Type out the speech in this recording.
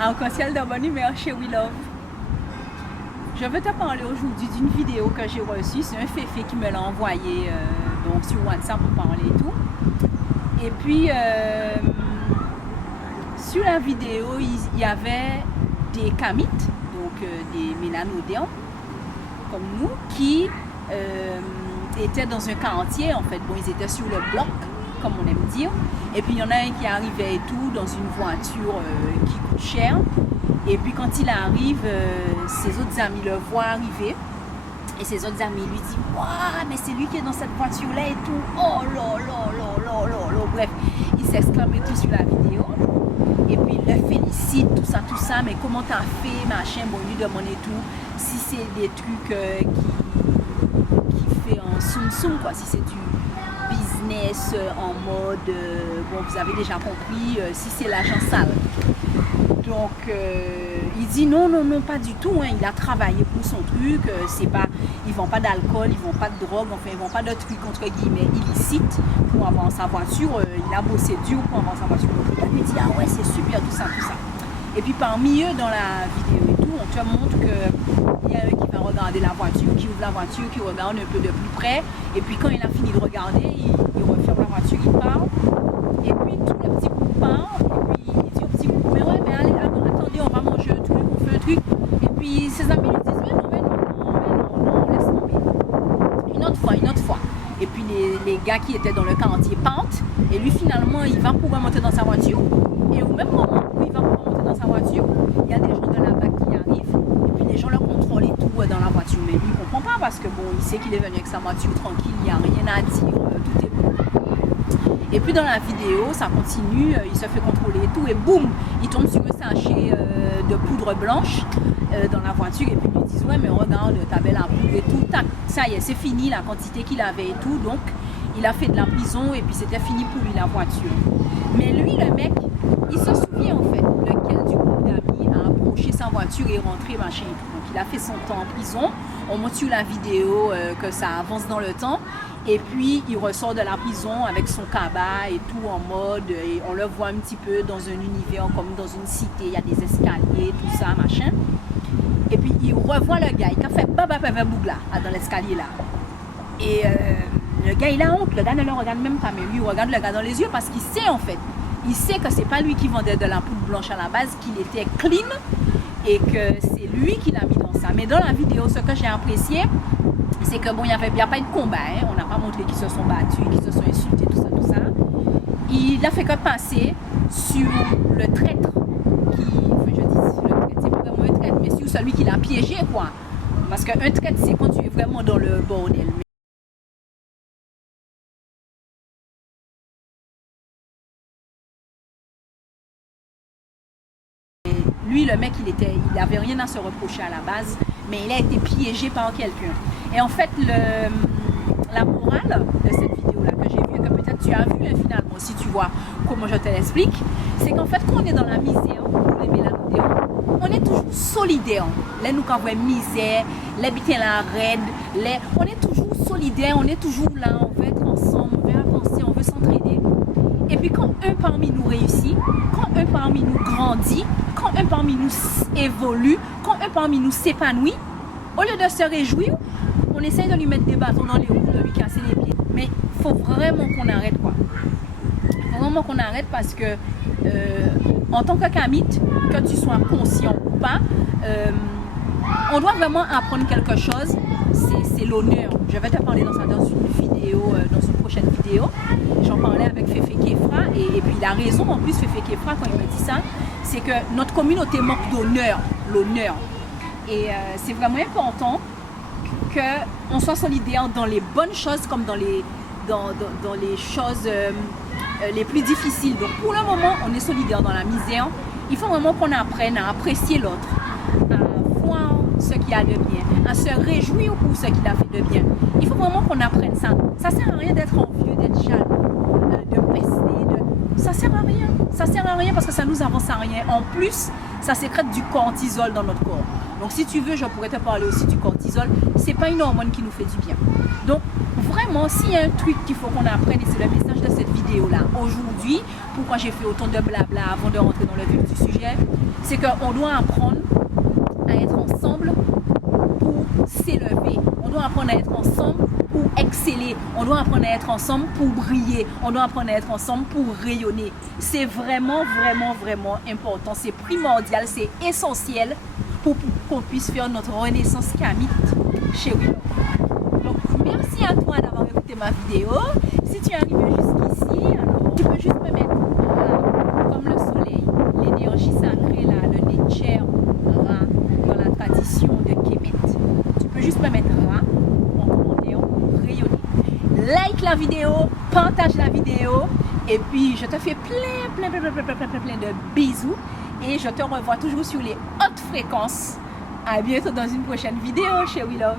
Arc-en-ciel de bonne humeur chez We Love. Je veux te parler aujourd'hui d'une vidéo que j'ai reçue. C'est un féfé qui me l'a envoyé donc sur WhatsApp pour parler et tout. Et puis, sur la vidéo, il y avait des kamites, donc des mélanodéens, comme nous, qui étaient dans un quartier, en fait. Bon, ils étaient sur le bloc, comme on aime dire. Et puis, il y en a un qui arrivait et tout, dans une voiture qui coûte cher. Et puis, quand il arrive, ses autres amis le voient arriver. Et ses autres amis lui disent « Waouh, mais c'est lui qui est dans cette voiture-là et tout. Oh là là là là là là. » Bref, il s'exclame et tout sur la vidéo. Et puis, il le félicite, tout ça. Mais comment t'as fait, machin. Bon, il lui demande et tout. Si c'est des trucs qui fait en soum-soum, quoi. Si c'est du business en mode, bon, vous avez déjà compris, si c'est l'argent sale. Donc, il dit non, pas du tout. Hein. Il a travaillé pour son truc. C'est pas, ils ne vendent pas d'alcool, ils ne vendent pas de drogue, enfin, ils ne vendent pas de trucs entre guillemets illicites pour avoir sa voiture. Il a bossé dur pour avoir sa voiture. Il lui dit ah ouais, c'est super, tout ça. Et puis parmi eux, dans la vidéo et tout, on te montre qu'il y a un qui va regarder la voiture, qui ouvre la voiture, qui regarde un peu de plus près. Et puis quand il a fini de regarder, il referme la voiture, il part. Et puis tout le petit groupe part. Et puis il dit au petit groupe, mais ouais, mais allez, attendez, on va manger un truc, on fait un truc. Et puis ses amis lui disent, mais non, laisse tomber. Une autre fois. Et puis les gars qui étaient dans le quartier partent. Et lui finalement, il va pouvoir monter dans sa voiture. Et au même moment où il va pouvoir monter dans sa voiture, il y a des gens de la BAC qui arrivent. Et puis les gens le contrôlent et tout dans la voiture. Mais lui, il ne comprend pas parce que bon, il sait qu'il est venu avec sa voiture tranquille, il n'y a rien à dire, tout est bon. Et puis dans la vidéo, ça continue, il se fait contrôler et tout, et boum, il tombe sur un sachet de poudre blanche dans la voiture, et puis ils lui disent ouais mais regarde, t'avais la poudre et tout, tac, ça y est, c'est fini la quantité qu'il avait et tout, donc il a fait de la prison et puis c'était fini pour lui la voiture. Mais lui, le mec, il se souvient en fait lequel du groupe d'amis a approché sa voiture et rentré machin et tout. Donc il a fait son temps en prison, on montre sur la vidéo que ça avance dans le temps. Et puis, il ressort de la prison avec son cabas et tout en mode, et on le voit un petit peu dans un univers comme dans une cité, il y a des escaliers, tout ça, machin. Et puis, il revoit le gars, il a fait baba bougla dans l'escalier là. Et le gars, il a honte, le gars ne le regarde même pas, mais lui, il regarde le gars dans les yeux parce qu'il sait en fait. Il sait que c'est pas lui qui vendait de la poudre blanche à la base, qu'il était clean et que c'est lui qui l'a mis dans ça. Mais dans la vidéo, ce que j'ai apprécié, c'est que bon, il n'y a pas eu de combat, hein. On n'a pas montré qu'ils se sont battus, qu'ils se sont insultés, tout ça. Il a fait que passer sur le traître qui, enfin je dis le traître, c'est pas vraiment un traître, mais sur celui qui l'a piégé quoi. Parce qu'un traître c'est quand tu es vraiment dans le bordel. Lui, le mec, il n'avait rien à se reprocher à la base, mais il a été piégé par quelqu'un. Et en fait, la morale de cette vidéo-là que j'ai vue, que peut-être tu as vu finalement, si tu vois comment je te l'explique, c'est qu'en fait, quand on est dans la misère, les mélanodéens, on est toujours solidaires. Là, nous, quand on voit misère, les bitins la raide, on est toujours solidaires, on est toujours là, on veut être ensemble, on veut avancer, on veut s'entraider. Et puis quand un parmi nous réussit, quand un parmi nous grandit, quand un parmi nous évolue, quand un parmi nous s'épanouit, au lieu de se réjouir, on essaye de lui mettre des bâtons dans les roues, de lui casser les pieds. Mais il faut vraiment qu'on arrête quoi. Il faut vraiment qu'on arrête parce que en tant que kamite, que tu sois conscient ou pas, on doit vraiment apprendre quelque chose, c'est l'honneur. Je vais te parler dans une vidéo, dans une prochaine vidéo. J'en parlais avec Féfé Kefra et puis il a raison en plus Féfé Kefra quand il me dit ça, c'est que notre communauté manque d'honneur, l'honneur. Et c'est vraiment important qu'on soit solidaire dans les bonnes choses comme dans les choses les plus difficiles. Donc pour le moment, on est solidaire dans la misère. Il faut vraiment qu'on apprenne à apprécier l'autre, à voir ce qu'il a de bien, à se réjouir pour ce qu'il a fait de bien. Il faut vraiment qu'on apprenne ça. Ça sert à rien d'être envieux, d'être jaloux, de pester. Ça sert à rien. Ça sert à rien parce que ça nous avance à rien. En plus, ça sécrète du cortisol dans notre corps. Donc si tu veux, je pourrais te parler aussi du cortisol. C'est pas une hormone qui nous fait du bien. Donc vraiment, s'il y a un truc qu'il faut qu'on apprenne, et c'est le message message de cette vidéo-là aujourd'hui, pourquoi j'ai fait autant de blabla avant de rentrer dans le vif du sujet, c'est qu'on doit apprendre à être ensemble pour s'élever. On doit apprendre à être ensemble pour exceller. On doit apprendre à être ensemble pour briller. On doit apprendre à être ensemble pour rayonner. C'est vraiment, vraiment, vraiment important. C'est primordial, c'est essentiel pour qu'on puisse faire notre renaissance kamite chez We Love. Donc, merci à toi d'avoir écouté ma vidéo. Si tu es arrivé jusqu'ici, alors tu peux juste me mettre comme le soleil, l'énergie sacrée, là, le nature dans la tradition de Kemet. Tu peux juste me mettre en commentaire pour rayonner. Like la vidéo, partage la vidéo et puis je te fais plein de bisous et je te revois toujours sur les hautes fréquences. À bientôt dans une prochaine vidéo chez We Love.